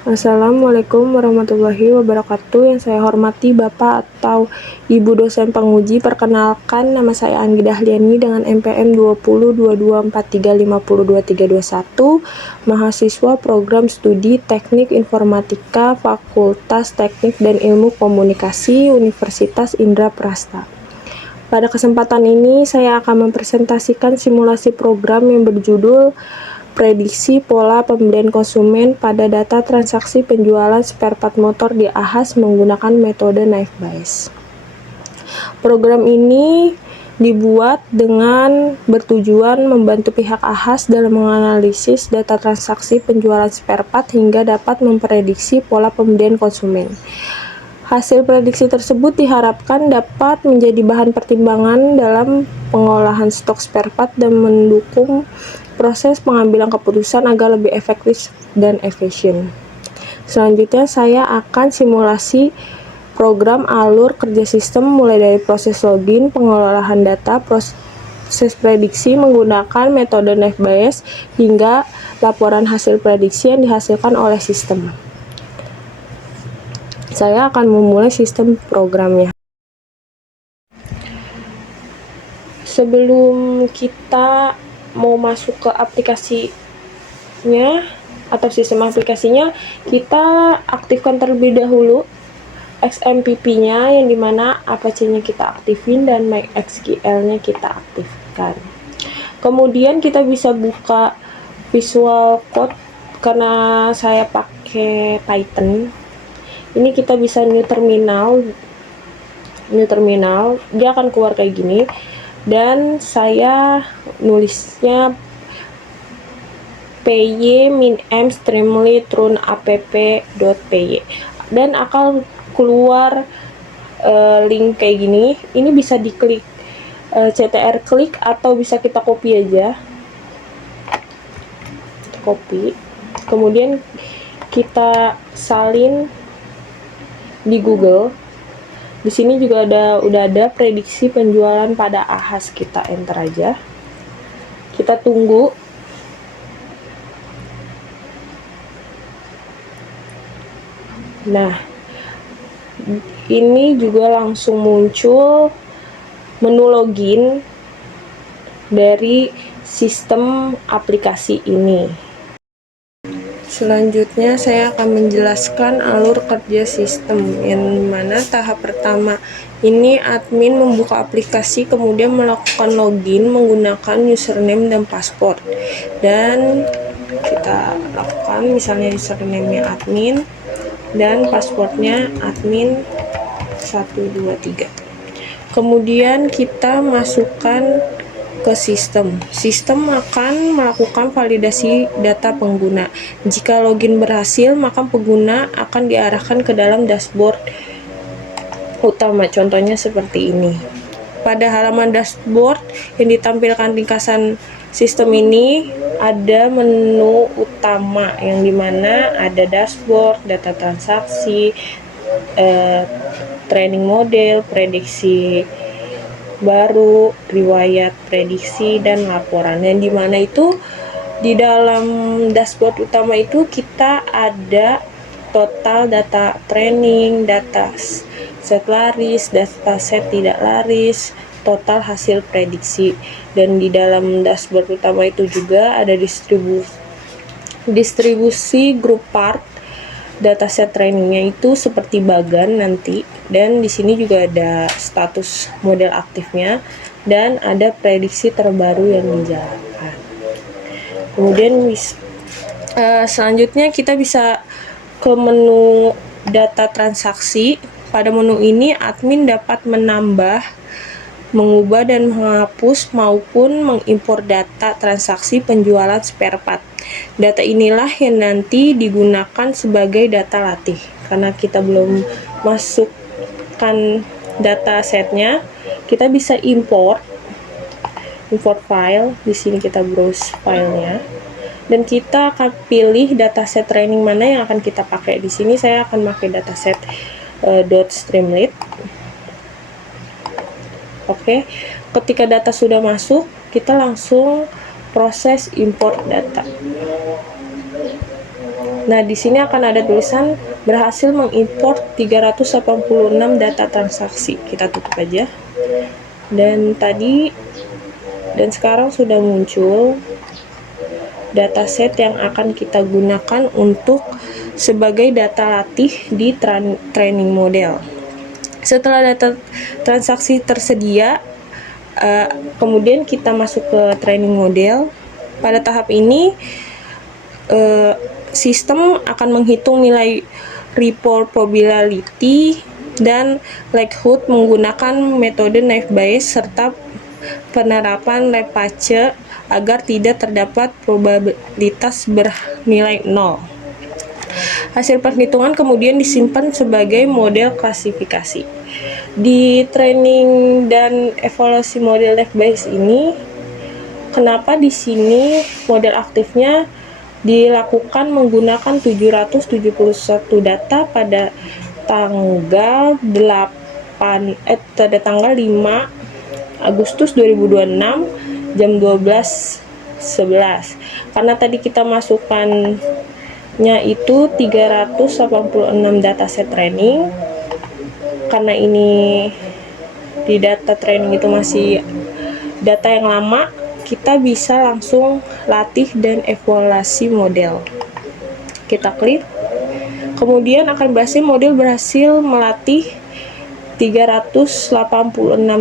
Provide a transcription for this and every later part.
Assalamualaikum warahmatullahi wabarakatuh. Yang saya hormati Bapak atau Ibu dosen penguji, perkenalkan nama saya Anggi Dahliani dengan NPM 202243502321, mahasiswa program studi Teknik Informatika Fakultas Teknik dan Ilmu Komunikasi Universitas Indraprasta. Pada kesempatan ini saya akan mempresentasikan simulasi program yang berjudul Prediksi Pola Pembelian Konsumen pada Data Transaksi Penjualan Spare Part Motor di Ahas menggunakan metode Naive Bayes. Program ini dibuat dengan bertujuan membantu pihak Ahas dalam menganalisis data transaksi penjualan spare part hingga dapat memprediksi pola pembelian konsumen. Hasil prediksi tersebut diharapkan dapat menjadi bahan pertimbangan dalam pengolahan stok spare part dan mendukung proses pengambilan keputusan agar lebih efektif dan efisien. Selanjutnya saya akan simulasi program alur kerja sistem mulai dari proses login, pengolahan data, proses prediksi menggunakan metode Naive Bayes hingga laporan hasil prediksi yang dihasilkan oleh sistem. Saya akan memulai sistem programnya. Sebelum kita mau masuk ke aplikasinya atau sistem aplikasinya, kita aktifkan terlebih dahulu XMPP-nya, yang dimana Apache-nya kita aktifin dan MySQL-nya kita aktifkan. Kemudian kita bisa buka Visual Code karena saya pakai Python. Ini kita bisa new terminal, dia akan keluar kayak gini, dan saya nulisnya py -m streamlit run app.py dan akan keluar link kayak gini. Ini bisa diklik CTR klik atau bisa kita copy aja, kemudian kita salin di Google. Di sini juga udah ada prediksi penjualan pada Ahas, kita enter aja. Kita tunggu. Nah, ini juga langsung muncul menu login dari sistem aplikasi ini. Selanjutnya saya akan menjelaskan alur kerja sistem, yang mana tahap pertama ini admin membuka aplikasi, kemudian melakukan login menggunakan username dan password, dan kita lakukan misalnya username-nya admin dan passwordnya admin 123. Kemudian kita masukkan ke sistem. Sistem akan melakukan validasi data pengguna. Jika login berhasil, maka pengguna akan diarahkan ke dalam dashboard utama. Contohnya seperti ini. Pada halaman dashboard yang ditampilkan ringkasan sistem ini ada menu utama, yang dimana ada dashboard, data transaksi, training model, prediksi baru, riwayat prediksi, dan laporan. Yang dimana itu di dalam dashboard utama itu kita ada total data training, data set laris, data set tidak laris, total hasil prediksi. Dan di dalam dashboard utama itu juga ada distribusi grup part. Dataset trainingnya itu seperti bagan nanti, dan di sini juga ada status model aktifnya dan ada prediksi terbaru yang dijalankan. Kemudian selanjutnya kita bisa ke menu data transaksi. Pada menu ini admin dapat menambah, mengubah dan menghapus maupun mengimpor data transaksi penjualan spare part. Data inilah yang nanti digunakan sebagai data latih. Karena kita belum masukkan data setnya, kita bisa import file. Di sini kita browse filenya, dan kita akan pilih dataset training mana yang akan kita pakai. Di sini saya akan pakai dataset .streamlit. Oke, ketika data sudah masuk, kita langsung proses import data. Nah, di sini akan ada tulisan berhasil mengimport 386 data transaksi. Kita tutup aja. Dan sekarang sudah muncul dataset yang akan kita gunakan untuk sebagai data latih di training model. Setelah data transaksi tersedia, kemudian kita masuk ke training model. Pada tahap ini, sistem akan menghitung nilai report probability dan likelihood menggunakan metode naive Bayes serta penerapan Lepage agar tidak terdapat probabilitas bernilai 0. Hasil perhitungan kemudian disimpan sebagai model klasifikasi. Di training dan evaluasi model naive Bayes ini, kenapa di sini model aktifnya dilakukan menggunakan 771 data pada tanggal 5 Agustus 2026 jam 12.11. Karena tadi kita masukkannya itu 386 dataset training. Karena ini di data training itu masih data yang lama, kita bisa langsung latih dan evaluasi model. Kita klik, kemudian akan berhasil model berhasil melatih 386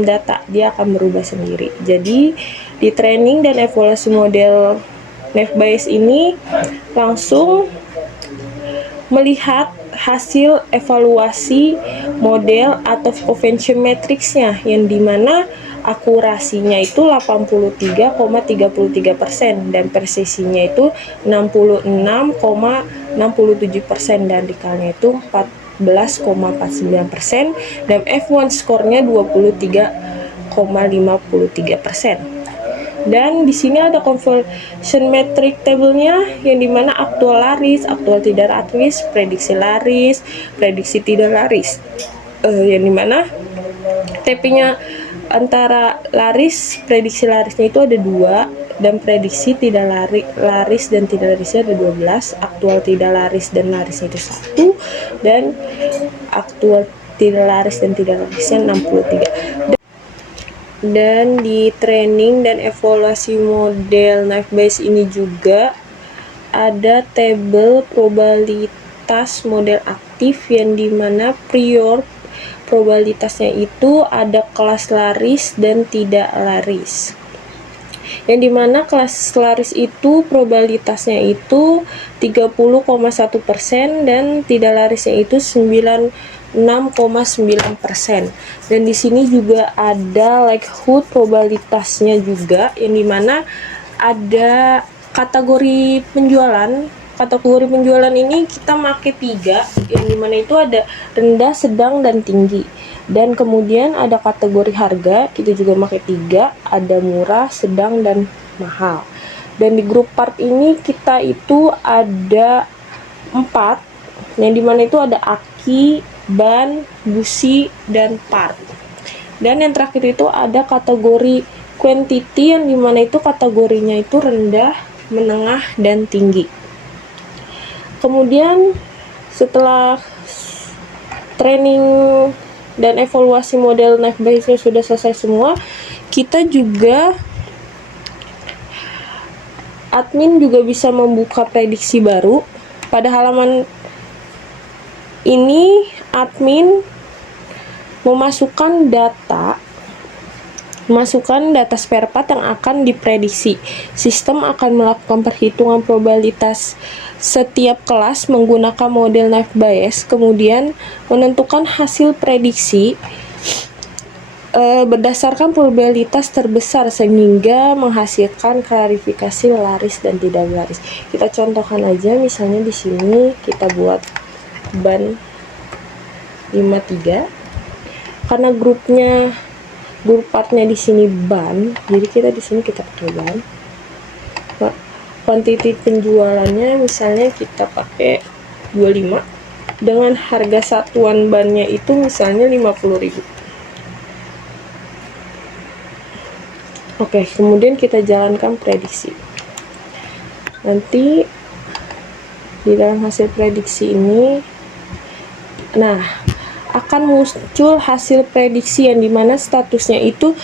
data, dia akan berubah sendiri. Jadi di training dan evaluasi model naive Bayes ini langsung melihat hasil evaluasi model atau convention matrix-nya, yang dimana akurasinya itu 83,33% dan presisinya itu 66,67% dan dikalnya itu 14,49% dan F1 skornya 23,53%. Dan di sini ada conversion metric tabelnya, yang dimana aktual laris, aktual tidak laris, prediksi laris, prediksi tidak laris, yang dimana TP-nya antara laris, prediksi larisnya itu ada 2, dan prediksi tidak laris dan tidak larisnya ada 12, aktual tidak laris dan larisnya itu 1, dan aktual tidak laris dan tidak larisnya 63. Dan di training dan evaluasi model naive Bayes ini juga ada tabel probabilitas model aktif, yang dimana prior probabilitasnya itu ada kelas laris dan tidak laris, yang dimana kelas laris itu probabilitasnya itu 30,1% dan tidak larisnya itu 6,9%. Dan di sini juga ada likelihood probabilitasnya juga, yang dimana ada kategori penjualan. Kategori penjualan ini kita pakai 3, yang dimana itu ada rendah, sedang, dan tinggi. Dan kemudian ada kategori harga, kita juga pakai 3, ada murah, sedang, dan mahal. Dan di grup part ini kita itu ada 4, yang dimana itu ada aki, ban, busi, dan part. Dan yang terakhir itu ada kategori quantity, yang dimana itu kategorinya itu rendah, menengah, dan tinggi. Kemudian setelah training dan evaluasi model naive Bayes-nya sudah selesai semua, kita juga admin juga bisa membuka prediksi baru. Pada halaman ini admin memasukkan data spare part yang akan diprediksi. Sistem akan melakukan perhitungan probabilitas setiap kelas menggunakan model naive Bayes, kemudian menentukan hasil prediksi berdasarkan probabilitas terbesar sehingga menghasilkan klarifikasi laris dan tidak laris. Kita contohkan aja, misalnya di sini kita buat ban 53, karena grup partnya di sini ban, jadi kita di sini kita pakai ban. Nah, kuantiti penjualannya misalnya kita pakai 25, dengan harga satuan bannya itu misalnya 50.000. Oke, kemudian kita jalankan prediksi. Nanti Di dalam hasil prediksi ini, nah, akan muncul hasil prediksi yang dimana statusnya itu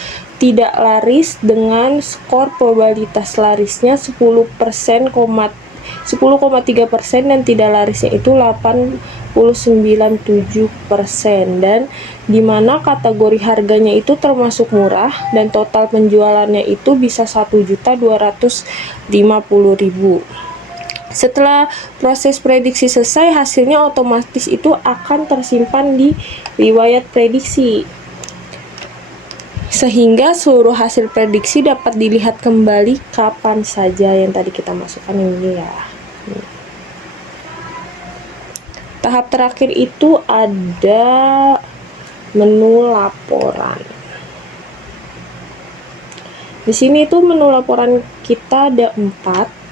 tidak laris dengan skor probabilitas larisnya 10,3% dan tidak larisnya itu 89,7%, dan dimana kategori harganya itu termasuk murah dan total penjualannya itu bisa 1.250.000. Setelah proses prediksi selesai, hasilnya otomatis itu akan tersimpan di riwayat prediksi, sehingga seluruh hasil prediksi dapat dilihat kembali kapan saja yang tadi kita masukkan ini ya. Tahap terakhir itu ada menu laporan. Di sini tuh menu laporan kita ada 4.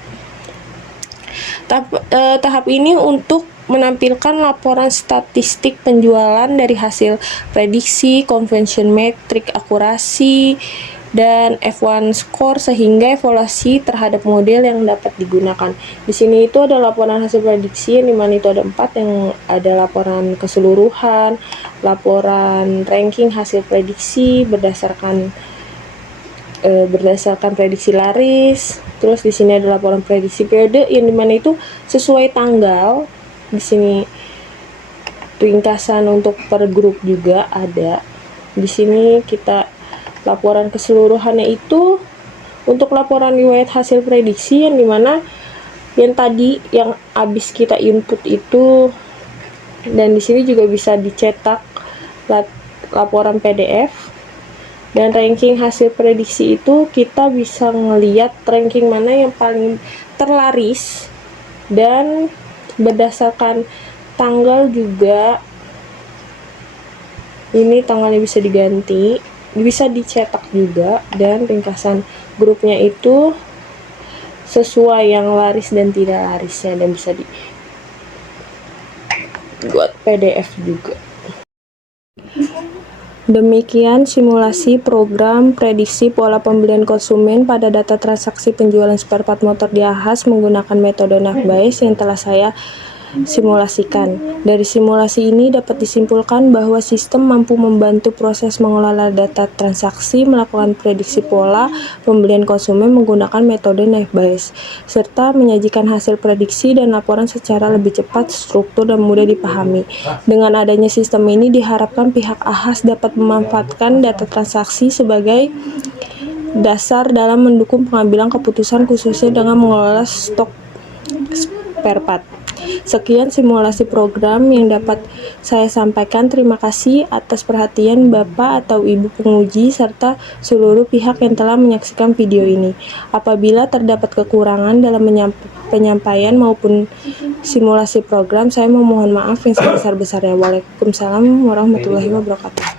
Tahap ini untuk menampilkan laporan statistik penjualan dari hasil prediksi, conversion metric, akurasi, dan F1 score, sehingga evaluasi terhadap model yang dapat digunakan. Di sini itu ada laporan hasil prediksi yang dimana itu ada 4, yang ada laporan keseluruhan, laporan ranking hasil prediksi berdasarkan prediksi laris. Terus di sini ada laporan prediksi periode yang dimana itu sesuai tanggal. Di sini ringkasan untuk per grup juga ada. Di sini kita laporan keseluruhannya itu untuk laporan riwayat hasil prediksi yang dimana yang tadi yang habis kita input itu, dan di sini juga bisa dicetak laporan PDF. Dan ranking hasil prediksi itu kita bisa ngeliat ranking mana yang paling terlaris, dan berdasarkan tanggal juga, ini tanggalnya bisa diganti, bisa dicetak juga, dan ringkasan grupnya itu sesuai yang laris dan tidak larisnya, dan bisa dibuat PDF juga. Demikian simulasi program prediksi pola pembelian konsumen pada data transaksi penjualan spare part motor di Ahas menggunakan metode Navbase yang telah saya simulasikan. Dari simulasi ini dapat disimpulkan bahwa sistem mampu membantu proses mengelola data transaksi, melakukan prediksi pola pembelian konsumen menggunakan metode Navbase, serta menyajikan hasil prediksi dan laporan secara lebih cepat, struktur, dan mudah dipahami. Dengan adanya sistem ini diharapkan pihak Ahas dapat memanfaatkan data transaksi sebagai dasar dalam mendukung pengambilan keputusan, khususnya dengan mengelola stok spare part. Sekian simulasi program yang dapat saya sampaikan. Terima kasih atas perhatian Bapak atau Ibu penguji serta seluruh pihak yang telah menyaksikan video ini. Apabila terdapat kekurangan dalam penyampaian maupun simulasi program, saya memohon maaf yang sebesar-besarnya. Waalaikumsalam warahmatullahi wabarakatuh.